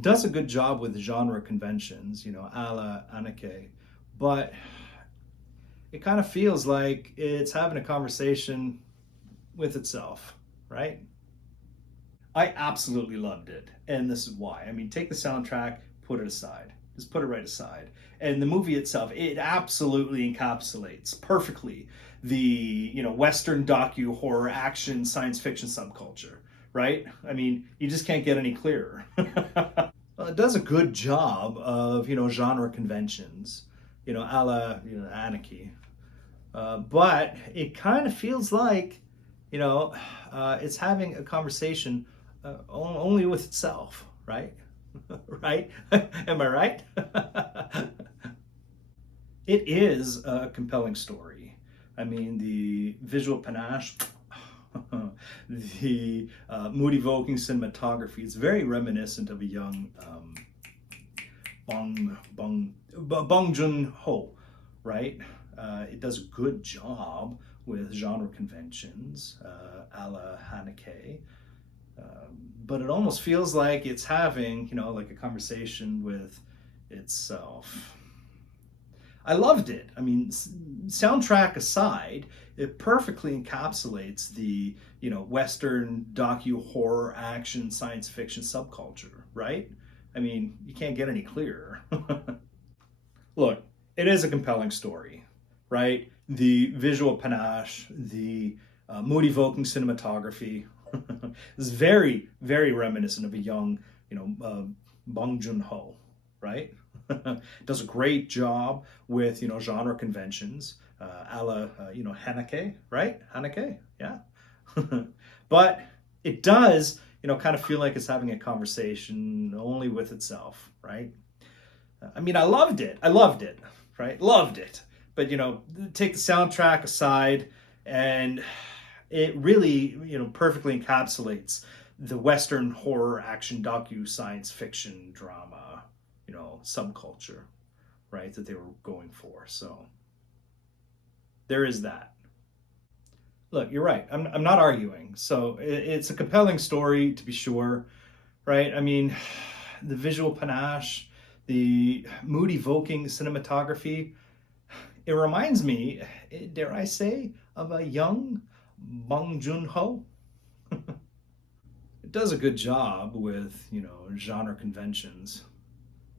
does a good job with genre conventions, a la Anake, but it kind of feels like it's having a conversation with itself, right? I absolutely loved it, and this is why. I mean, take the soundtrack, put it aside. Just put it right aside. And the movie itself, it absolutely encapsulates perfectly the, Western docu horror action science fiction subculture, right? I mean, you just can't get any clearer. Well, it does a good job of, genre conventions, a la, Anarchy. But it kind of feels like, you know, it's having a conversation only with itself, right? Right? Am I right? It is a compelling story. I mean, the visual panache, the mood evoking cinematography, it's very reminiscent of a young Bong Joon-ho, right? It does a good job with genre conventions, a la Haneke, but it almost feels like it's having, like a conversation with itself. I loved it. I mean, soundtrack aside, it perfectly encapsulates the, Western docu horror action science fiction subculture, right? I mean, you can't get any clearer. Look, it is a compelling story, right? The visual panache, the mood evoking cinematography is very, very reminiscent of a young, Bong Joon Ho, right? Does a great job with, genre conventions, a la, Haneke, right? Haneke, yeah. But it does, kind of feel like it's having a conversation only with itself, right? I mean, I loved it. I loved it, right? Loved it. But, take the soundtrack aside, and it really, perfectly encapsulates the Western horror action docu science fiction drama, subculture, right, that they were going for. So there is that. Look, you're right. I'm not arguing. So it's a compelling story to be sure, right? I mean, the visual panache, the mood evoking cinematography, it reminds me, dare I say, of a young Bong Joon Ho. It does a good job with, genre conventions,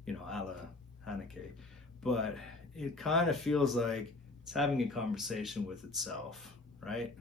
a la Haneke, but it kind of feels like it's having a conversation with itself, right?